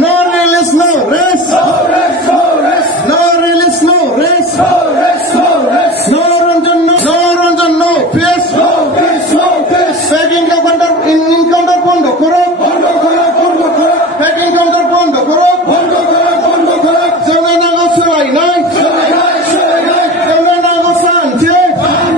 No release, no rest. No rest, no rest. No release, no rest. No rest, no rest. No Ranjan, no. No Ranjan, no peace. No peace, no peace. Packing counter encounter bondo koro. Bondo koro, bondo koro. Packing counter bondo koro. Bondo koro, bondo koro. Jangan go suai nai. Suai nai, suai nai. Jangan go sanche.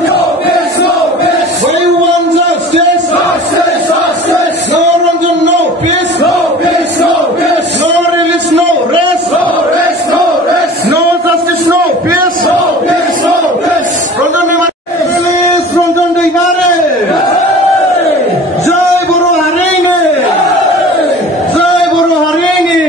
No peace, no peace. We want justice. Justice, justice. No Ranjan, no peace. No peace, no peace. No release, no rest. No rest, no rest. No justice, no peace. No peace, no peace. Ranjan release Ranjan Dimare. Jai Guru Haringe. Jai Guru Haringe.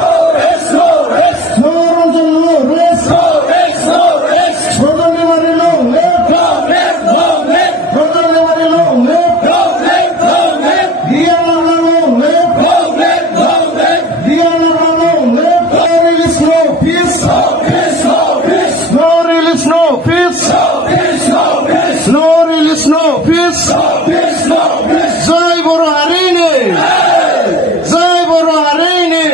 No rest, no rest. No Ranjan, no rest. No rest, no rest. Ranjan Dimare long live. Long live, long live. Ranjan Dimare long live. Long live, long live. Diana long live. Long live, long live. Diana long live. No release, no peace. No peace, no peace. No release, no peace. No peace, no peace. No release, no peace. No peace, no peace. Jai Guru Harini. Jai Guru Harini.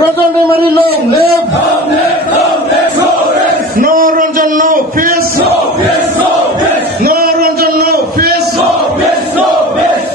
Ranjan Dimare long live. Long live, long live. No rest. No Ranjan, no peace. No peace, no peace. No Ranjan, no peace. No peace, no peace.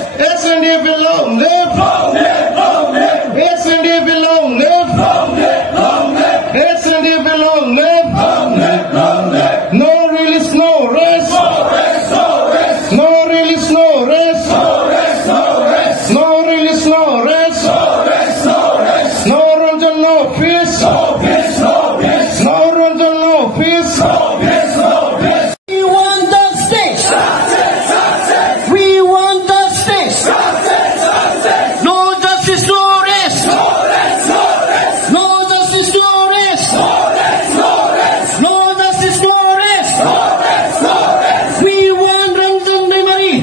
SNDF long live. Long live, long live. SNDF long live. Long live, long live. SNDF long live. Long live, long live. No release, no rest. No rest, no rest. No release, no rest. No rest, no rest. No release, no rest. No rest, no rest. No Ranjan, no peace. No peace, no peace. No Ranjan, no peace. No peace, no peace. We want justice. Justice, justice. We want justice. Justice, justice. No justice, no rest. No rest, no rest. No justice, no rest. No rest, no rest. No justice, no rest. No rest, no rest. We want Ranjan Dimare.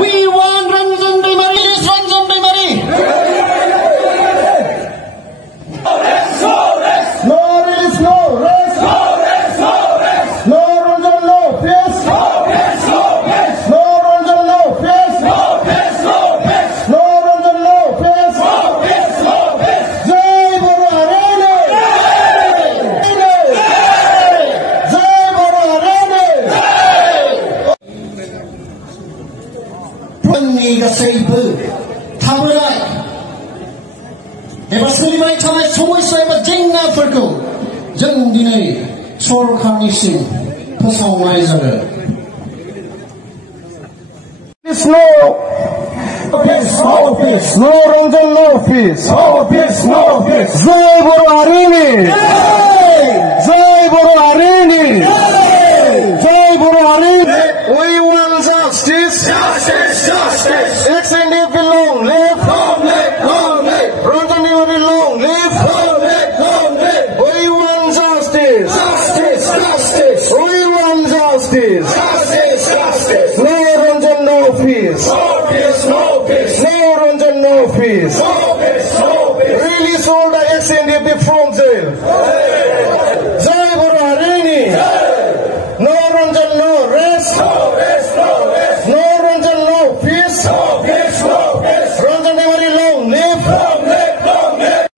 We want Ranjan Dimare. Release Ranjan Dimare. No rest, no rest. No release, no rest. No rest, no rest. No Ranjan, no peace. No peace, no peace. No Ranjan, no peace. No peace, no peace. No Ranjan, no peace. No peace, no peace. Jai Guru Harini. Jai Guru Harini. जोंनि गासैबो थाबोनाय एबा सोलिबाय थानाय समस्या एबा जेंनाफोरखौ जों दिनै सरखारनिसिम फोसावनाय जागोन। No peace, no peace. No Ranjan, no peace. No peace, no peace. Jai Guru Harini. Jai Guru Harini. Jai Guru Harini. We want justice. Justice, justice. SNDF long live. Long live, long live. Ranjan Dimare long live. Long live, long live. We want justice. Justice, justice. We want justice. Justice, justice. No Ranjan, no peace. No peace, no peace. No Ranjan, no peace. No peace, no peace. Release all the SNDP from jail. Jai Guru Harini. No Ranjan, no rest. No rest, no rest. No Ranjan, no peace. No peace, no peace. Ranjan Dimare long live. Long live, long live.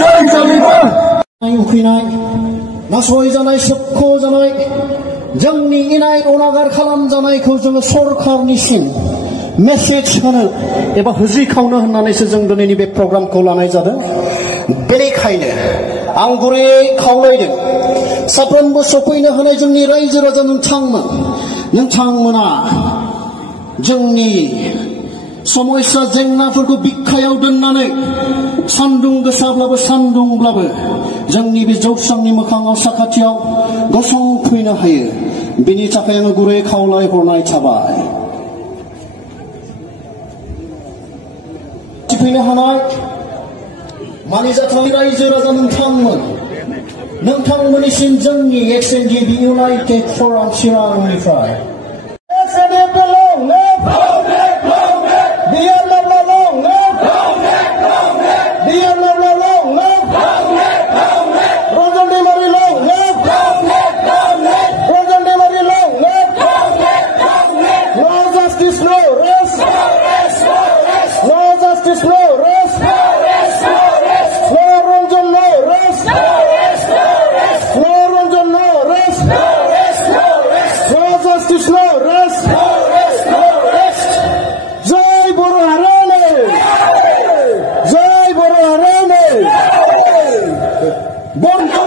Joy, फैनाय नासयजानाय सोबख'जानाय जोंनि इनाय अनागार खालामजानायखौ जोङो सरखारनिसिम message होनो एबा होजिखावनो होननानैसो जों दिनैनि बे प्रग्रामखौ लानाय जादों। बेनिखायनो आं गुरैयै खावलायदों साफ्रोमबो सफैनो हानाय जोंनि रायजो राजा नोंथांमोना जोंनि समस्या जेंनाफोरखौ बिखायाव दोननानै सान्दुं गोसाब्लाबो सान्दुंब्लाबो जोंनि बे जौस्रांनि मोखाङाव साखाथियाव गसंफैनो हायो। बिनि थाखाय आङो गुरै खावलायहरनाय थाबाय। फैनो हानाय मानिजाथाव रायजो राजा नोंथांमोननिसिम जोंनि XNDP इउनाइटेड फराम चिरांनिफ्राय Bon